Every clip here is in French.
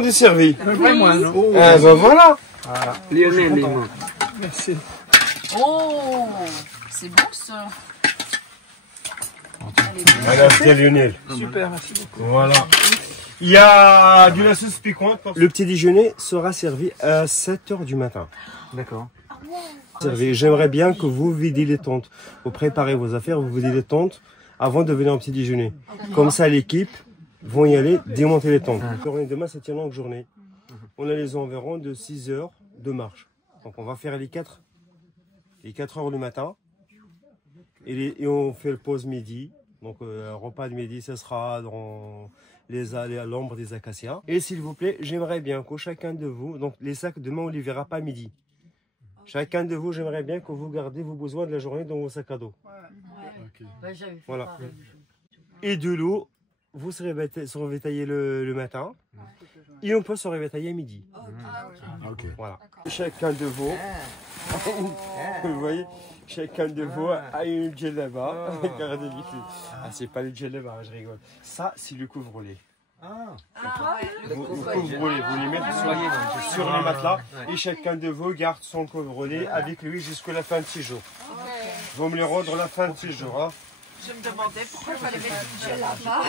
monde est servi. Moi, non. Oh. Ah ben voilà. Lionel, Lionel. Merci. Oh, c'est bon ça. Voilà, c'est Lionel. Super, merci beaucoup. Voilà. Il y a de la sauce piquante. Le petit déjeuner sera servi à 7 h du matin. D'accord. J'aimerais bien que vous vidiez les tentes. Vous préparez vos affaires, vous videz les tentes avant de venir au petit déjeuner. Comme ça, l'équipe vont y aller démonter les tentes. La journée demain, c'est une longue journée. On a les environs de 6 heures de marche. Donc on va faire les 4 heures le matin. Et on fait le pause midi. Donc un repas de midi, ce sera dans à l'ombre des acacias. Et s'il vous plaît, j'aimerais bien que chacun de vous, donc les sacs demain on ne les verra pas à midi. Chacun de vous, j'aimerais bien que vous gardez vos besoins de la journée dans vos sacs à dos. Voilà. Et de l'eau, vous se réveillez le matin. Et on peut se réveiller à midi. Voilà. Chacun de vous, vous voyez, chacun de vous a une djellaba. Regardez les filles. Ah, c'est pas le djellaba, je rigole. Ça, c'est le couvre-lit. Vous couvrez, vous les mettez sur le matelas et chacun de vous garde son couvre-lit avec lui jusqu'à la fin de 6 jours. Vous me le rendre la fin de 6 jours. Hein. Je me demandais pourquoi il fallait mettre du gel là-bas.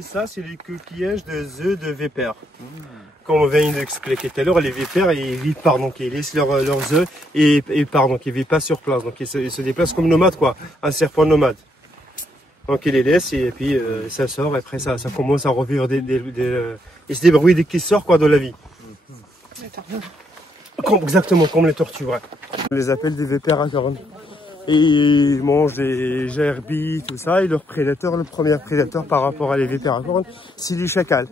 Ça, c'est les coquillages de œufs de vipère. Comme on vient d'expliquer tout à l'heure, les vipères, ils vivent pas, donc ils laissent leurs œufs et partent, donc ils vivent pas sur place, donc ils se déplacent comme nomades, quoi, un serpent nomade. Donc ils les laissent et puis ça sort, et après ça commence à revivre et c'est des bruits dès qu'ils sortent, quoi, de la vie. Exactement, comme les tortues, ouais. On les appelle des vipères à cornes. Et ils mangent des gerbilles, tout ça. Et leur prédateur, le premier prédateur par rapport à les vipères à cornes, c'est les chacals.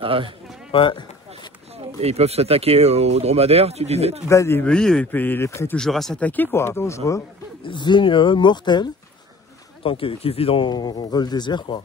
Ah ouais. Ouais. Et ils peuvent s'attaquer aux dromadaires, tu disais? Ben oui, il est prêt toujours à s'attaquer, quoi. Dangereux, vénéneux, mortel, tant qu'il vit dans le désert, quoi.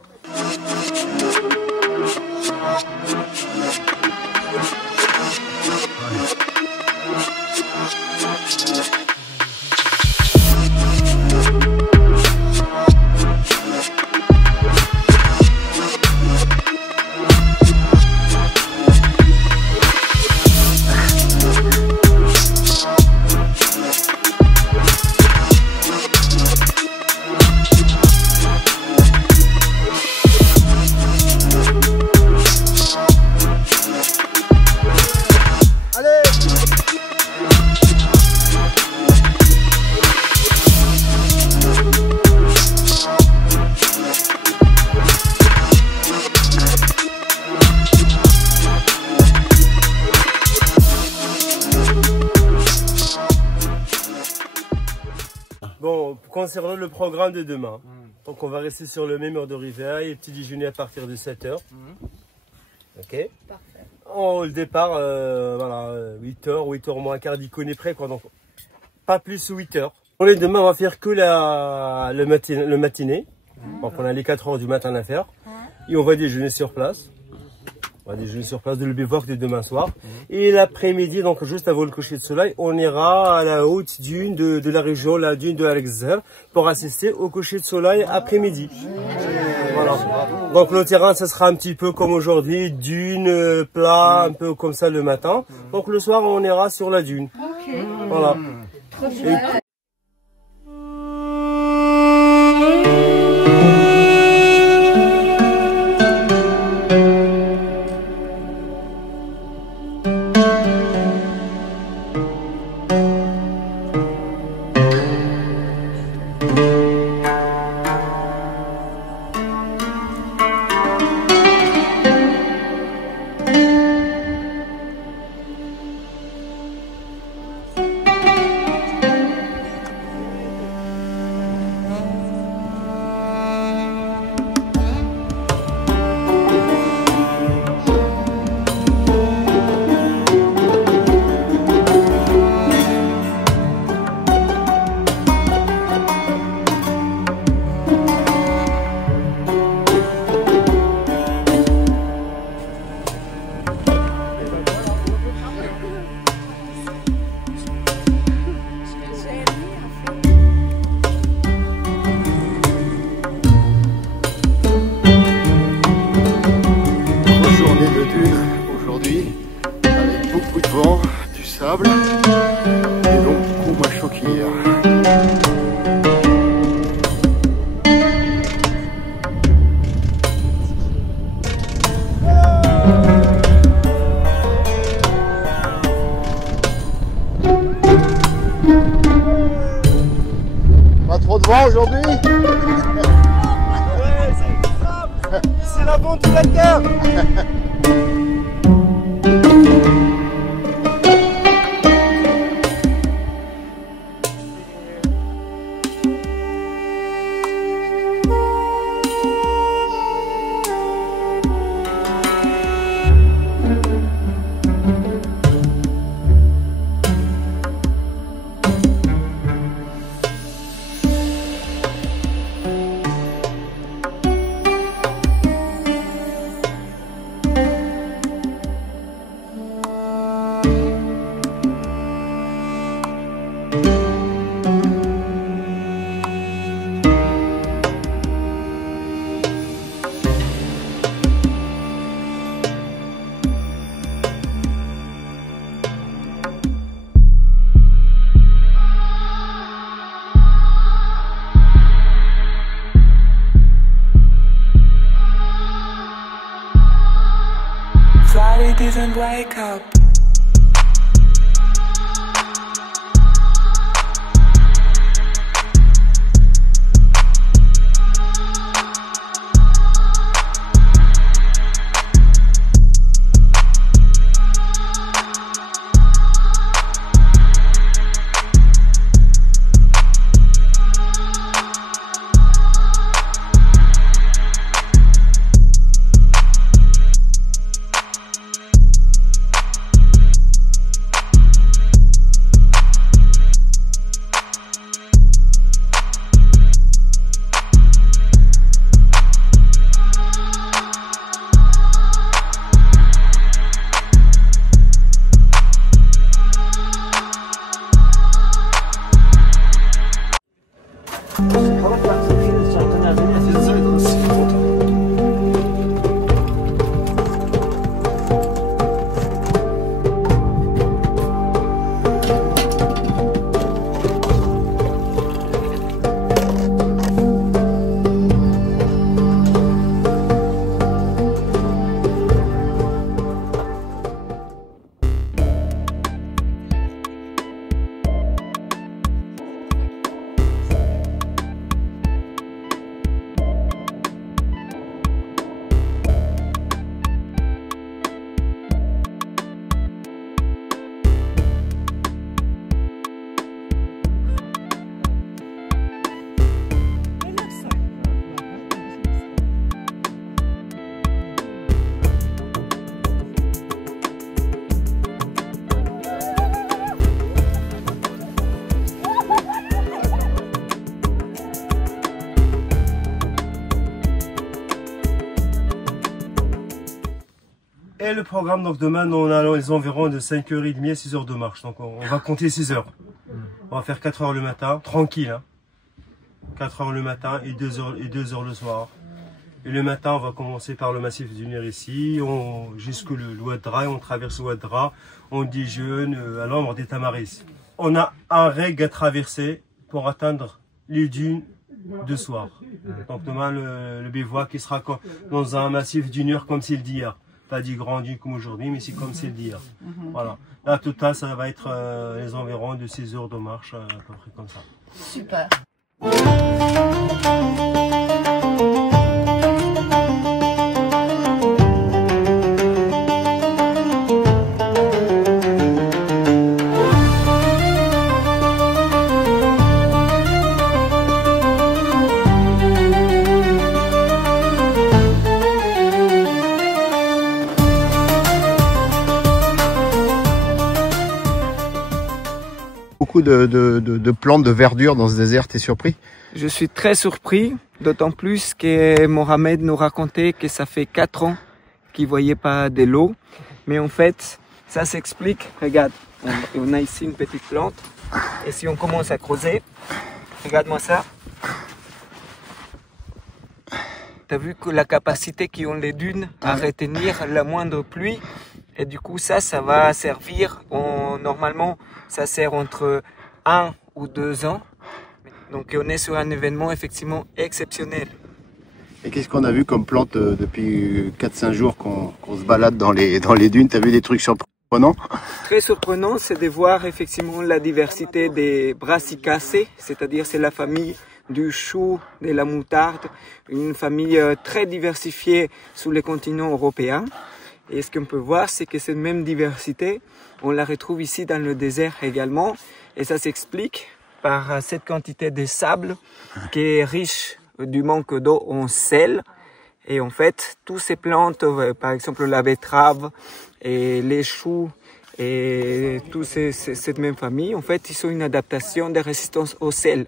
Bon, concernant le programme de demain, donc on va rester sur le même heure de réveil, petit déjeuner à partir de 7 h. Ok. Parfait. Le départ, voilà, 8 h, 8 h moins quart d'icône est prêt, quoi, donc pas plus 8 h. Pour les demain, on va faire que le matinée, donc on a les 4 h du matin à faire, et on va déjeuner sur place. On va déjeuner sur place de le bivouac de demain soir. Et l'après-midi, donc juste avant le coucher de soleil, on ira à la haute dune de la région, la dune de Alexer, pour assister au coucher de soleil après-midi. Voilà. Donc le terrain, ça sera un petit peu comme aujourd'hui, dune, plat, un peu comme ça le matin. Donc le soir, on ira sur la dune. Voilà. sable. Et donc, du coup, moi, choquir. Pas trop de vent aujourd'hui? C'est la vente de la terre. Friday didn't wake up. Et le programme, donc demain, on a les environs de 5h30 à 6h de marche. Donc on va compter 6 heures. On va faire 4 heures le matin, tranquille. Hein. 4 heures le matin et 2 heures le soir. Et le matin, on va commencer par le massif du Nir ici, jusqu'au Ouaddara, et on traverse Ouaddara, on déjeune à l'ombre des Tamaris. On a un reg à traverser pour atteindre les dunes de soir. Donc demain, le bivouac qui sera dans un massif du Nir comme c'est le d'hier. Pas dit grand dune comme aujourd'hui, mais c'est comme c'est le d'hier. Voilà. Là, total, ça va être les environs de 6 heures de marche, à peu près comme ça. Super. Beaucoup de plantes, de verdure dans ce désert, t'es surpris? Je suis très surpris, d'autant plus que Mohamed nous racontait que ça fait 4 ans qu'il ne voyait pas de l'eau. Mais en fait, ça s'explique. Regarde, on a ici une petite plante. Et si on commence à creuser, regarde-moi ça. Tu as vu que la capacité qu'ont les dunes à retenir la moindre pluie, Et du coup, ça va servir, normalement, ça sert entre 1 ou 2 ans. Donc on est sur un événement effectivement exceptionnel. Et qu'est-ce qu'on a vu comme plante depuis 4-5 jours qu'on se balade dans les dunes? T'as vu des trucs surprenants? Très surprenant, c'est de voir effectivement la diversité des brassicacées, c'est-à-dire c'est la famille du chou, de la moutarde, une famille très diversifiée sur les continents européens. Et ce qu'on peut voir, c'est que cette même diversité, on la retrouve ici dans le désert également. Et ça s'explique par cette quantité de sable qui est riche du manque d'eau en sel. Et en fait, toutes ces plantes, par exemple la betterave et les choux et toute cette même famille, en fait, ils ont une adaptation de résistance au sel.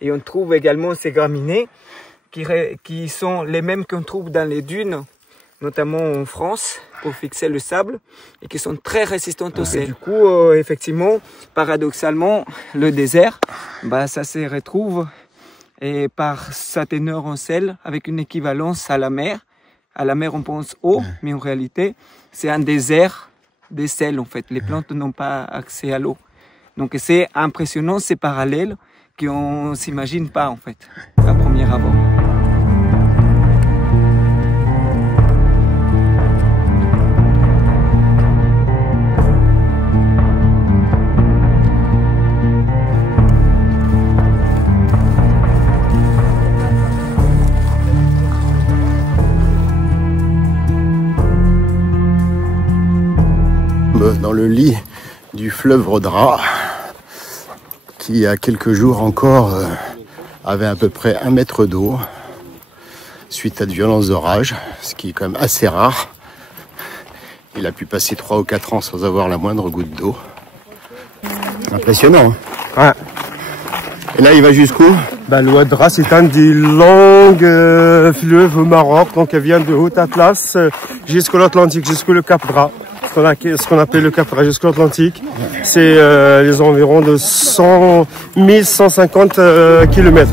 Et on trouve également ces graminées qui sont les mêmes qu'on trouve dans les dunes, notamment en France, pour fixer le sable, et qui sont très résistantes au sel. Du coup, effectivement, paradoxalement, le désert, ça se retrouve par sa teneur en sel, avec une équivalence à la mer. À la mer, on pense eau, mais en réalité, c'est un désert de sel, en fait. Les plantes n'ont pas accès à l'eau. Donc, c'est impressionnant, ces parallèles qu'on ne s'imagine pas, en fait, à premier abord. Dans le lit du fleuve Rodra, qui il y a quelques jours encore avait à peu près 1 mètre d'eau suite à de violents orages, ce qui est quand même assez rare. Il a pu passer 3 ou 4 ans sans avoir la moindre goutte d'eau. Impressionnant. Ouais. Et là, il va jusqu'où? L'Ouadra, c'est un des longs fleuves au Maroc, donc elle vient de Haute-Atlas jusqu'à l'Atlantique, jusqu'au Cap Gras. Ce qu'on appelle le Cap Gras jusqu'à l'Atlantique. C'est les environs de 1150 km.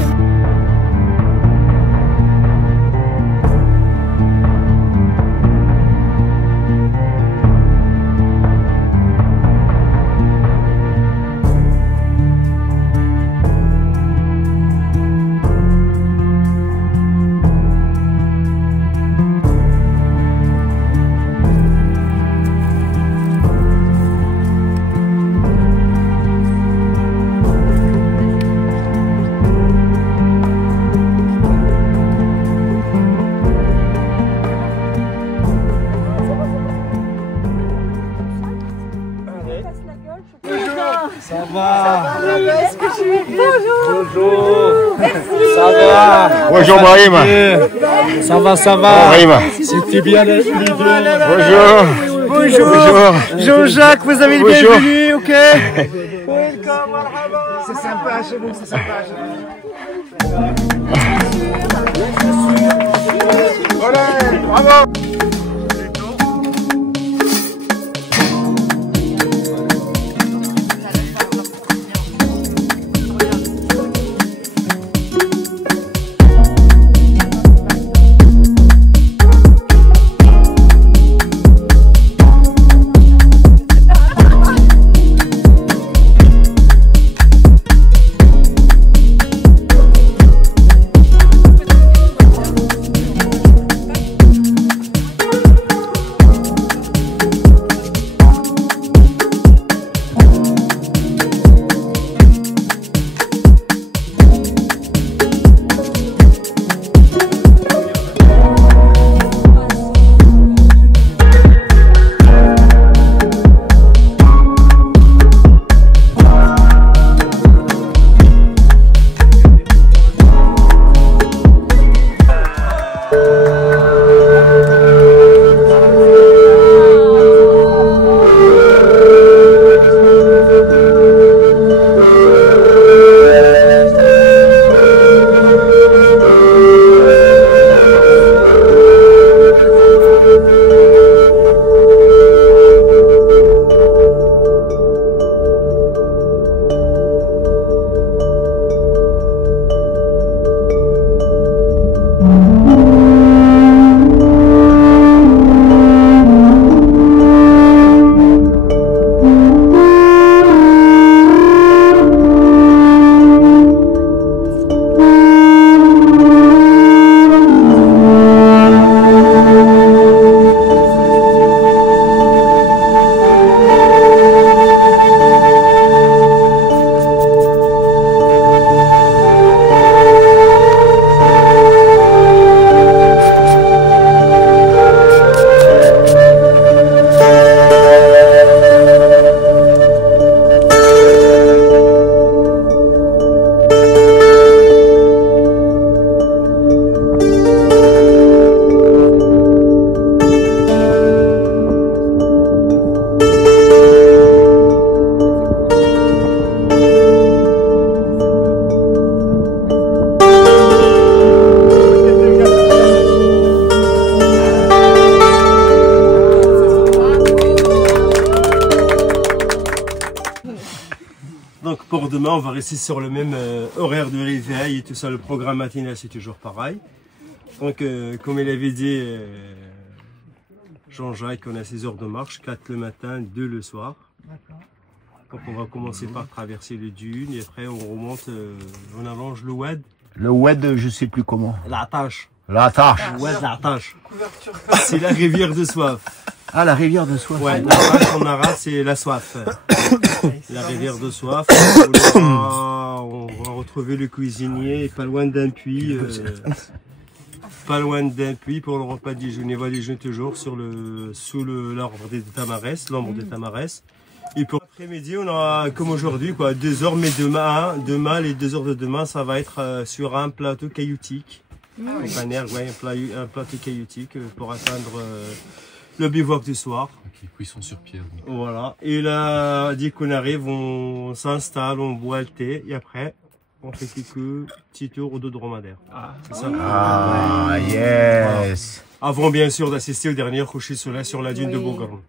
Ça va. Bonjour. Ça va. Bonjour Brahim. Ça va, ça va. Brahim. C'était bien l'idée. Bonjour. Bonjour. Bonjour. Jean-Jacques, vous avez le Bonjour. bienvenu, ok? C'est sympa chez nous, c'est sympa chez nous. Bravo. demain, on va rester sur le même horaire de réveil et tout ça. Le programme matinal, c'est toujours pareil. Donc, comme il avait dit Jean-Jacques, on a 6 heures de marche, 4 le matin, 2 le soir. Donc, on va commencer par traverser le dune et après, on remonte, on allonge le Oued. Le Oued, je sais plus comment. La tâche. La tâche. Oued, la tâche. C'est la rivière de soif. Ah, la rivière de soif. Ouais, la tâche en arabe, c'est la soif. La rivière de soif. On va retrouver le cuisinier pas loin d'un puits. Pas loin d'un puits pour le repas de déjeuner. On va déjeuner toujours sous l'arbre des tamarès, l'ombre des tamarès. Et pour l'après-midi, on aura comme aujourd'hui, quoi, 2 heures, mais demain, les 2 heures de demain, ça va être sur un plateau cailloutique. Donc un plateau cailloutique pour atteindre le bivouac du soir. Ok, cuisson sur pierre. Donc. Voilà. Et là, dès qu'on arrive, on s'installe, on boit le thé et après, on fait quelques petits tours de dromadaire. C'est ça. Ah, yes. Voilà. Avant, bien sûr, d'assister au dernier coucher de soleil sur la dune de Bourgogne.